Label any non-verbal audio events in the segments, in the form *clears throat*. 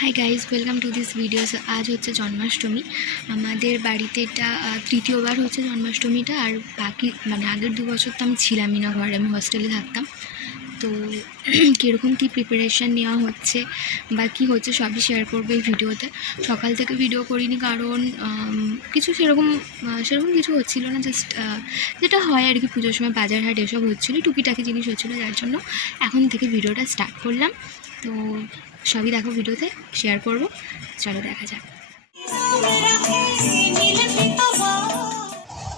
Hi guys welcome to this videos আজ হচ্ছে জন্মাষ্টমী। আমাদের বাড়িতে এটা তৃতীয়বার হচ্ছে জন্মাষ্টমীটা, আর বাকি মানে আগের দু বছর তো আমি ছিলামই না ঘরে, আমি হস্টেলে থাকতাম। তো, কীরকম কী প্রিপারেশান নেওয়া হচ্ছে বা কী হচ্ছে সবই শেয়ার করব এই ভিডিওতে। সকাল থেকে ভিডিও করিনি কারণ কিছু সেরকম সেরকম কিছু হচ্ছিল না জাস্ট যেটা হয় আর কি, পুজোর সময় বাজার হাট এসব হচ্ছিল, টুকিটাকি জিনিস হচ্ছিল, যার জন্য এখন থেকে ভিডিওটা স্টার্ট করলাম। তো সবই দেখো ভিডিওতে শেয়ার করব। চলো দেখা যাক।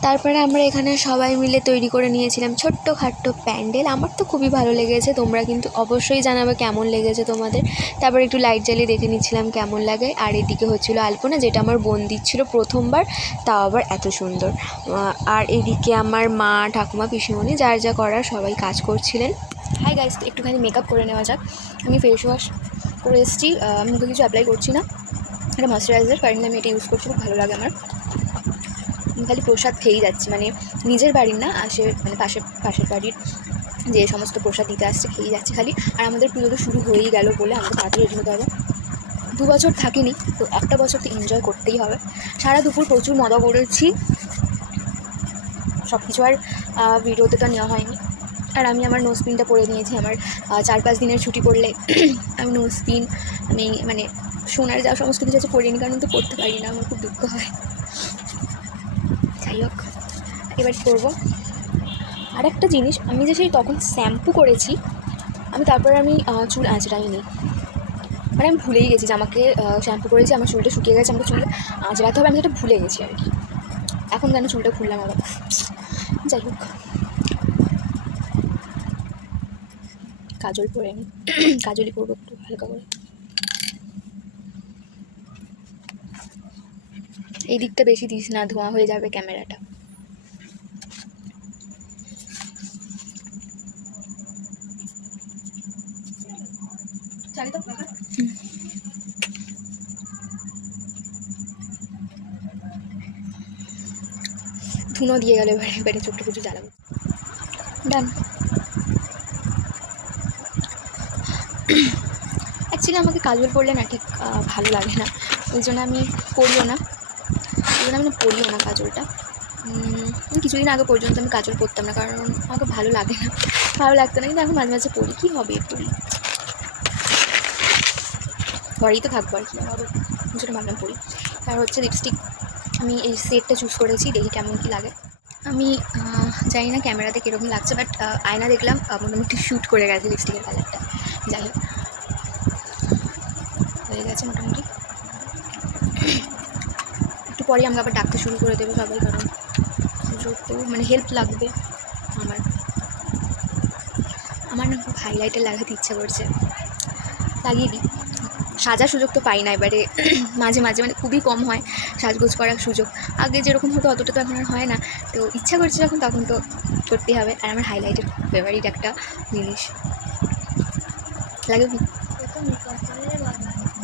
তারপরে আমরা এখানে সবাই মিলে তৈরি করে নিয়েছিলাম ছোট্ট খাট্ট প্যান্ডেল। আমার তো খুবই ভালো লেগেছে, তোমরা কিন্তু অবশ্যই জানাবে কেমন লেগেছে তোমাদের। তারপর একটু লাইট জ্বালিয়ে দেখে নিচ্ছিলাম কেমন লাগে। আর এদিকে হচ্ছিল আলপনা, যেটা আমার বোন দিচ্ছিল প্রথমবার, তাও আবার এত সুন্দর। আর এদিকে আমার মা, ঠাকুমা, পিসিমণি, যার যা করার সবাই কাজ করছিলেন। হাই গাইস একটুখানি মেকআপ করে নেওয়া যাক। আমি ফেস ওয়াশ করে এসেছি। আমি মুখে কিছু অ্যাপ্লাই করছি না। এটা ময়শ্চারাইজার কারেন্টলি আমি এটা ইউজ করছি, খুব ভালো লাগে আমার। আমি খালি প্রসাদ খেয়েই যাচ্ছি মানে নিজের বাড়ির না, আসে মানে পাশের পাশের বাড়ির যে সমস্ত প্রসাদ দিতে আসছে, খেয়েই যাচ্ছি খালি। আর আমাদের পুজো তো শুরু হয়েই গেল বলে আমাদের তাড়াতাড়ি রেডি হতে হবে দু বছর থাকিনি, তো একটা বছর তো এনজয় করতেই হবে। সারা দুপুর প্রচুর মজা করেছি। সব কিছু আর ভিডিওতে তো নেওয়া হয়নি। আর আমি আমার নোজ পিনটা পরে নিয়েছি, আমার চার পাঁচ দিনের ছুটি পড়লে *clears throat* আমি নোজ পিন আমি মানে সোনার যা সমস্ত কিছু আছে পড়িনি কারণ তো পড়তে পারি না আমার খুব দুঃখ হয়। যাই হোক, এবার করব আর একটা জিনিস, আমি যে সেই তখন শ্যাম্পু করেছি, আমি তারপরে আমি চুল আঁচড়াইনি। মানে আমি ভুলেই গেছি যে আমাকে শ্যাম্পু করেছি, আমার চুলটা শুকিয়ে গেছে, আমাকে চুল আঁচড়াতে হবে, আমি সেটা ভুলে গেছি আর কি। এখন কেন চুলটা খুললাম আবার? যাই হোক। কাজল পরে নি। *clears throat* কাজলই করব একটু হালকা করে। এই দিকটা বেশি দিস না, ধোঁয়া হয়ে যাবে ক্যামেরাটা। ধুনো দিয়ে গেল এবারে এবারে ছোট্ট কিছু জ্বালাবো। ডান অ্যাকচুয়ালি আমাকে কাজল পরলে না ঠিক ভালো লাগে না। ওই জন্য আমি পরিও না। ওই জন্য আমি না পরিও না কাজলটা। কিছুদিন আগে পর্যন্ত আমি কাজল পরতাম না, কারণ আমাকে ভালো লাগে না। ভালো লাগতো না, কিন্তু এখন মাঝে মাঝে পড়ি। কী হবে পড়ি? ঘরেই তো থাকব আর কি ওই জন্য ভাবলাম পড়ি। আর হচ্ছে লিপস্টিক আমি এই সেটটা চুজ করেছি, দেখি কেমন কী লাগে। আমি জানি না ক্যামেরাতে কীরকম লাগছে বাট আয়না দেখলাম মোটামুটি শ্যুট করে গেছে লিপস্টিকের কালারটা যাই হোক। হয়ে গেছে মোটামুটি। একটু পরে আমাকে আবার ডাকতে শুরু করে দেবে সবাই, কারণ পুজোতেও মানে হেল্প লাগবে আমার। আমার না খুব হাইলাইটার লাগাতে ইচ্ছা করছে। লাগিয়ে দিই। সাজার সুযোগ তো পাই না এবারে *clears throat* মাঝে মাঝে মানে খুবই কম হয় সাজগোজ করার সুযোগ। আগে যেরকম হতো অতটা তো এখন আর হয় না। তো ইচ্ছা করছে যখন তখন তো করতেই হবে। আর আমার হাইলাইটের ফেভারিট একটা জিনিস। লাগে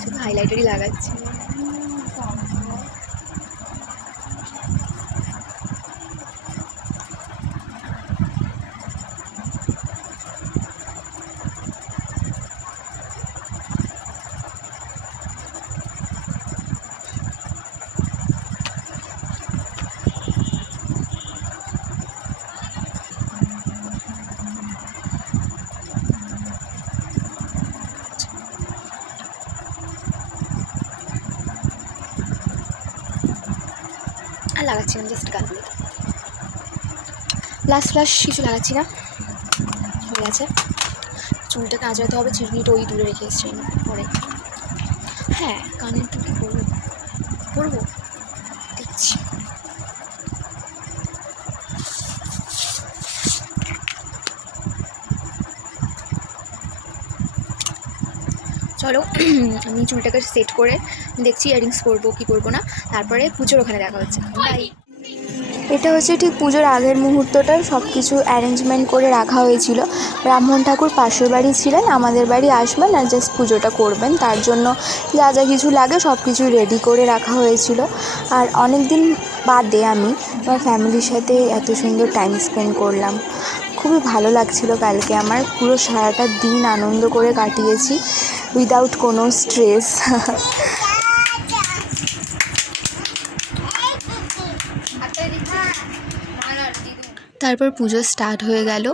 শুধু হাইলাইটারই লাগাচ্ছি। লাগাচ্ছি না জাস্ট গালগুলো লাস্ট ফ্লাস কিছু লাগাচ্ছি না। হয়ে গেছে। চুলটাকে আঁচড়াতে হবে চিরুনিটা ওই দূরে রেখে এসছি পরে। হ্যাঁ কানের টুকি করব করব দেখছি। চলো, *clears throat* আমি চুলটাকে সেট করে দেখছি ইয়ারিংস করব কি করব না। তারপরে পুজোর ওখানে দেখা হচ্ছে। বাই এটা হচ্ছে ঠিক পুজোর আগের মুহূর্তটা সব কিছু অ্যারেঞ্জমেন্ট করে রাখা হয়েছিল। ব্রাহ্মণ ঠাকুর পাশের বাড়ি ছিলেন, আমাদের বাড়ি আসবেন আর জাস্ট পুজোটা করবেন। তার জন্য যা যা কিছু লাগে সব কিছু রেডি করে রাখা হয়েছিল। আর অনেক দিন বাদে আমি আমার ফ্যামিলির সাথে এত সুন্দর টাইম স্পেন্ড করলাম। খুবই ভালো লাগছিল কালকে আমার। পুরো সারাটা দিন আনন্দ করে কাটিয়েছি। উইদাউট কোনো স্ট্রেস তারপর পুজো স্টার্ট হয়ে গেল।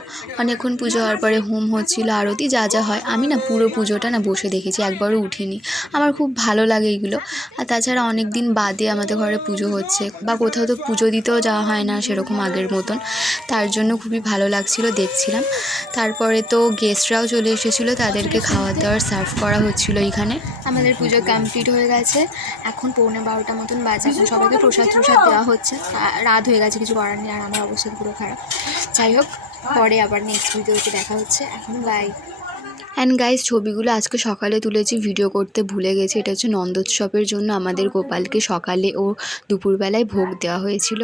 অনেকক্ষণ পুজো হওয়ার পরে হোম হচ্ছিল, আরতি যা যা হয়। আমি না পুরো পুজোটা না বসে দেখেছি, একবারও উঠিনি। আমার খুব ভালো লাগে এগুলো। আর তাছাড়া অনেক দিন বাদে আমাদের ঘরে পুজো হচ্ছে, বা কোথাও তো পুজো দিতেও যাওয়া হয় না সেরকম আগের মতন। তার জন্য খুবই ভালো লাগছিল, দেখছিলাম। তারপরে তো গেস্টরাও চলে এসেছিল, তাদেরকে খাবার দাবার সার্ভ করা হচ্ছিল এখানে। আমাদের পুজো কমপ্লিট হয়ে গেছে। এখন পৌনে বারোটা মতন বাজে। এখন সবাইকে প্রসাদ প্রসাদ দেওয়া হচ্ছে। রাত হয়ে গেছে, কিছু করার নেই, আর আমার অবস্থা পুরো খারাপ। যাই হোক, পরে আবার নেক্সট ভিডিওতে দেখা হচ্ছে। এখন বাই অ্যান্ড গাইজ ছবিগুলো আজকে সকালে তুলেছি ভিডিও করতে ভুলে গেছি। এটা হচ্ছে নন্দোৎসবের জন্য আমাদের গোপালকে সকালে ও দুপুরবেলায় ভোগ দেওয়া হয়েছিল।